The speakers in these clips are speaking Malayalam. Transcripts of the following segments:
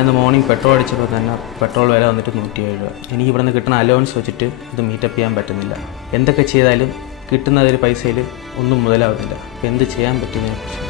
ഇന്ന് മോർണിംഗ് പെട്രോൾ അടിച്ചപ്പോൾ തന്നെ പെട്രോൾ വില വന്നിട്ട് 107 രൂപ. എനിക്ക് ഇവിടെ നിന്ന് കിട്ടുന്ന അലവൻസ് വെച്ചിട്ട് ഇത് മീറ്റപ്പ് ചെയ്യാൻ പറ്റുന്നില്ല. എന്തൊക്കെ ചെയ്താലും കിട്ടുന്ന ഒരു പൈസയിൽ ഒന്നും മുതലാവുന്നില്ല. അപ്പോൾ എന്ത് ചെയ്യാൻ പറ്റുന്നതിനെക്കുറിച്ച്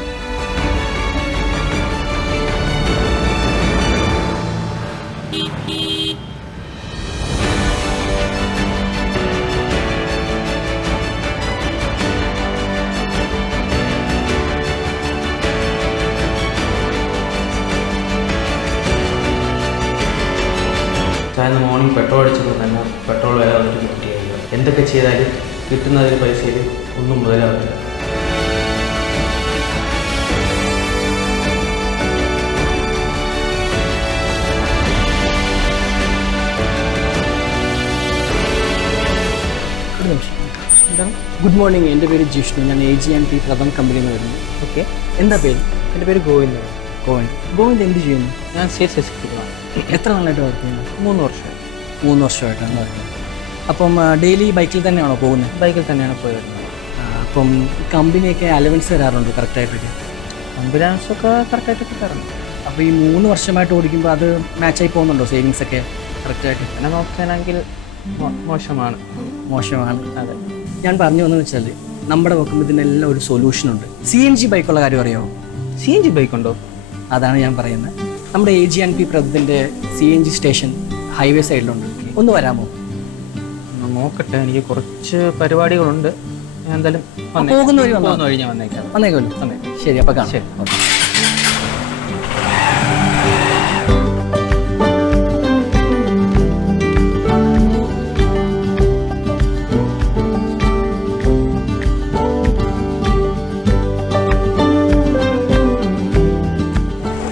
ഇന്ന് മോർണിംഗ് പെട്രോൾ അടിച്ചപ്പോൾ തന്നെ പെട്രോൾ വില വന്നിട്ട് 107 രൂപ. എന്തൊക്കെ ചെയ്താലും കിട്ടുന്ന ഒരു പൈസയിൽ ഒന്നും മുതലാവുന്നില്ല. Good morning. എൻ്റെ പേര് ജിഷ്ണു. ഞാൻ AG&P പ്രഥം കമ്പനിയിൽ നിന്ന് വരുന്നു. ഓക്കെ, എന്താ പേര്? എൻ്റെ പേര് ഗോവിന്ദ്. ഗോവിന്ദ് എന്ത് ചെയ്യുന്നു? ഞാൻ സെയിൽസ് എക്സിക്യൂട്ടീവാണ്. എത്ര നാളായിട്ട് വർക്ക് ചെയ്യുന്നത്? 3 വർഷം. 3 വർഷമായിട്ടാണ് വർക്ക് ചെയ്യുന്നത്. അപ്പം ഡെയിലി ബൈക്കിൽ തന്നെയാണോ പോകുന്നത്? ബൈക്കിൽ തന്നെയാണ് പോയി വരുന്നത്. അപ്പം കമ്പനിയൊക്കെ അലവൻസ് തരാറുണ്ട് കറക്റ്റായിട്ടൊക്കെ? ആംബുലൻസൊക്കെ കറക്റ്റായിട്ട് കിട്ടാറുണ്ട്. അപ്പോൾ ഈ 3 വർഷമായിട്ട് ഓടിക്കുമ്പോൾ അത് മാച്ചായി പോകുന്നുണ്ടോ സേവിങ്സ് ഒക്കെ കറക്റ്റായിട്ട്? അങ്ങനെ നോക്കുകയാണെങ്കിൽ മോശമാണ്. അതെ, ഞാൻ പറഞ്ഞു വന്നത് വെച്ചാൽ നമ്മുടെ നോക്കുമ്പോൾ ഇതിനെല്ലാം ഒരു സൊല്യൂഷനുണ്ട്. CNG ബൈക്കുള്ള കാര്യം അറിയാമോ? CNG ബൈക്കുണ്ടോ? അതാണ് ഞാൻ പറയുന്നത്. നമ്മുടെ AG&P പ്രഥത്തിൻ്റെ CNG സ്റ്റേഷൻ ഹൈവേ സൈഡിലുണ്ട്. ഒന്ന് വരാമോ? നോക്കട്ടെ, എനിക്ക് കുറച്ച് പരിപാടികളുണ്ട്. ഞാൻ എന്തായാലും പോകുന്ന വഴി ഞാൻ വന്നേക്കാം. വന്നേക്കുമല്ലോ. ശരി, അപ്പോൾ കാണാം. ശരി.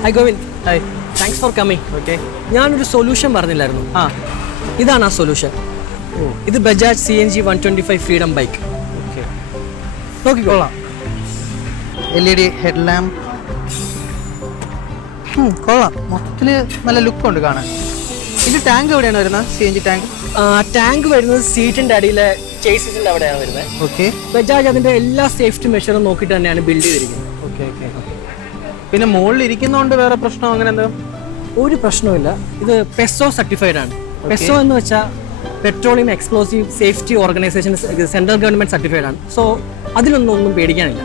Hi Govind. Hi. Thanks for coming. Okay. ഞാനൊരു സൊല്യൂഷൻ പറഞ്ഞില്ലായിരുന്നു? ഇതാണ് ആ സൊല്യൂഷൻ. ഇത് Bajaj CNG 125 freedom bike. Okay, നോക്കിക്കോളാം. LED ഹെഡ് ലാമ്പ് കൊള്ളാം. മൊത്തത്തിൽ നല്ല ലുക്കുണ്ട് കാണാൻ. ഇത് ടാങ്ക് എവിടെയാണ് വരുന്നത്? CNG tank? ടാങ്ക് വരുന്നത് സീറ്റിന്റെ അടിയിലെ ചേസിന്റെ അവിടെയാണ് വരുന്നത്. ഓക്കെ. ബജാജ് അതിന്റെ എല്ലാ സേഫ്റ്റി മെഷറും നോക്കിയിട്ട് തന്നെയാണ് ബിൽഡ് ചെയ്തിരിക്കുന്നത്. ഓക്കെ. പിന്നെ മുകളിൽ ഇരിക്കുന്നതുകൊണ്ട് വേറെ പ്രശ്നം അങ്ങനെ എന്താ? ഒരു പ്രശ്നവുമില്ല. ഇത് പെസോ സർട്ടിഫൈഡ് ആണ്. പെസോ എന്ന് വെച്ചാൽ petroleum explosive safety organisation central government certified ആണ്. സോ അതിലൊന്നും പേടിക്കാനില്ല.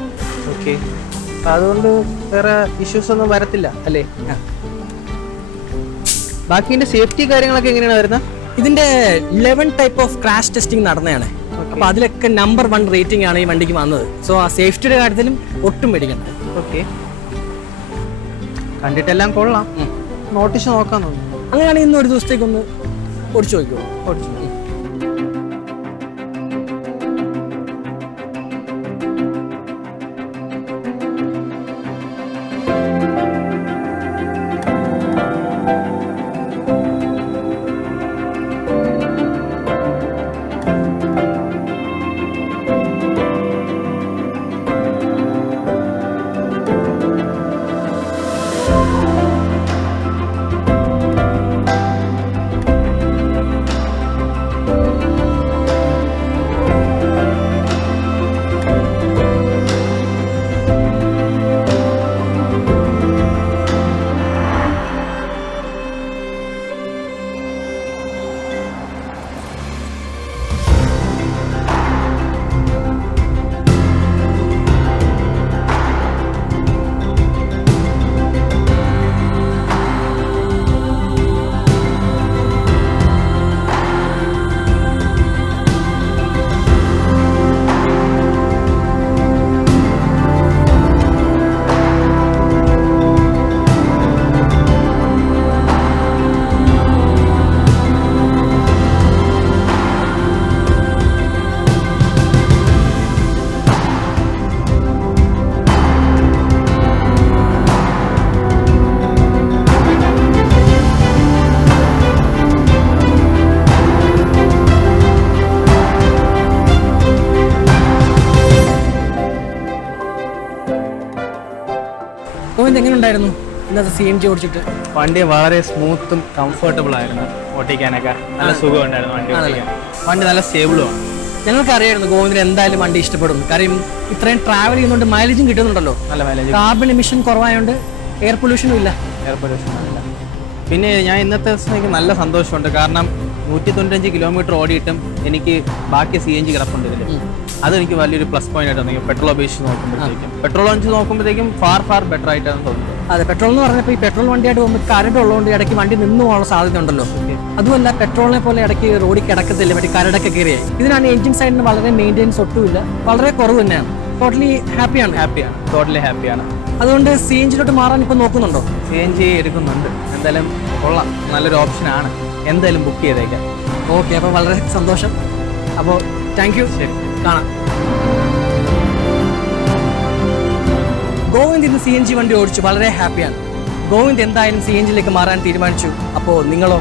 ഓക്കെ, അതുകൊണ്ട് വേറെ ഇഷ്യൂസ് ഒന്നും വരത്തില്ല അല്ലേ? ബാക്കി ഇതിന്റെ സേഫ്റ്റി കാര്യങ്ങളൊക്കെ എങ്ങനെയാണ് വരുന്നത്? ഇതിന്റെ 11 ടൈപ്പ് ഓഫ് ക്രാഷ് ടെസ്റ്റിംഗ് നടന്നതാണ്. അപ്പോൾ അതിലൊക്കെ നമ്പർ 1 റേറ്റിംഗ് ആണ് ഈ വണ്ടിക്ക് വന്നത്. സോ ആ സേഫ്റ്റിയുടെ കാര്യത്തിലും ഒട്ടും പേടിക്കണ്ട. ഓക്കെ, കണ്ടിട്ടെല്ലാം കൊള്ളാം. നോട്ടീസ് നോക്കാൻ തോന്നുന്നു. അങ്ങനെയാണെങ്കിൽ ഇന്ന് ഒരു ദിവസത്തേക്കൊന്ന് ഓടിച്ചു നോക്കുമോ? ഓടിച്ചു. എങ്ങനെ ഉണ്ടായിരുന്നു ഇന്നത്തെ CNG ഓടിച്ചിട്ട്? വണ്ടി വളരെ സ്മൂത്തും കംഫർട്ടബിൾ ആയിരുന്നു. ഓടിക്കാനൊക്കെ നല്ല സുഖമുണ്ടായിരുന്നു വണ്ടി ഓടിക്കാൻ. വണ്ടി നല്ല സ്റ്റേബിളുമാണ്. ഞങ്ങൾക്കറിയായിരുന്നു ഗോവിന്ദിന് എന്തായാലും വണ്ടി ഇഷ്ടപ്പെടും. കാര്യം ഇത്രയും ട്രാവൽ ചെയ്യുന്നതുകൊണ്ട് മൈലേജും കിട്ടുന്നുണ്ടല്ലോ. നല്ല മൈലേജ്. കാർബൺ എമിഷൻ കുറവായതുകൊണ്ട് എയർ പൊല്യൂഷനും ഇല്ല. എയർ പൊല്യൂഷൻ ഇല്ല. പിന്നെ ഞാൻ ഇന്നത്തെ ദിവസം എനിക്ക് നല്ല സന്തോഷമുണ്ട്. കാരണം 195 കിലോമീറ്റർ ഓടിയിട്ടും എനിക്ക് ബാക്കി CNG കിടപ്പുണ്ട് ഇതിൽ. അതെനിക്ക് വലിയൊരു പ്ലസ് പോയിന്റ് ആയിട്ട് തോന്നി. പെട്രോൾ അപേക്ഷിച്ച് നോക്കുമ്പോഴത്തേക്കും ഫാർ ബെറ്റർ ആയിട്ടാണ് തോന്നുന്നത്. അതെ, പെട്രോൾ എന്ന് പറഞ്ഞപ്പോൾ ഈ പെട്രോൾ വണ്ടിയായിട്ട് പോകുമ്പോൾ കരട് ഉള്ളതുകൊണ്ട് ഇടയ്ക്ക് വണ്ടി നിന്ന് പോകാനുള്ള സാധ്യത ഉണ്ടല്ലോ. അതുമല്ല, പെട്രോളിനെ പോലെ ഇടയ്ക്ക് റോഡിൽ കിടക്കത്തില്ല, മറ്റേ കരടൊക്കെ കയറിയായി. ഇതിനാണ് എഞ്ചിൻ സൈഡിന് വളരെ മെയിൻ്റെനൻസ് ഒട്ടുമില്ല, വളരെ കുറവ് തന്നെയാണ്. ടോട്ടലി ടോട്ടലി ഹാപ്പിയാണ്. അതുകൊണ്ട് CNGയിലോട്ട് മാറാൻ ഇപ്പോൾ നോക്കുന്നുണ്ടോ? CNG എടുക്കുന്നുണ്ട്. എന്തായാലും കൊള്ളാം, നല്ലൊരു ഓപ്ഷനാണ്. എന്തായാലും ബുക്ക് ചെയ്തേക്കാം. ഓക്കെ, അപ്പോൾ വളരെ സന്തോഷം. അപ്പോൾ താങ്ക് യു. ശരി, കാണാം. ഗോവിന്ദ് ഇന്ന് CNG വണ്ടി ഓടിച്ചു വളരെ ഹാപ്പിയാണ്. ഗോവിന്ദ് എന്തായാലും CNGയിലേക്ക് മാറാൻ തീരുമാനിച്ചു. അപ്പോൾ നിങ്ങളോ?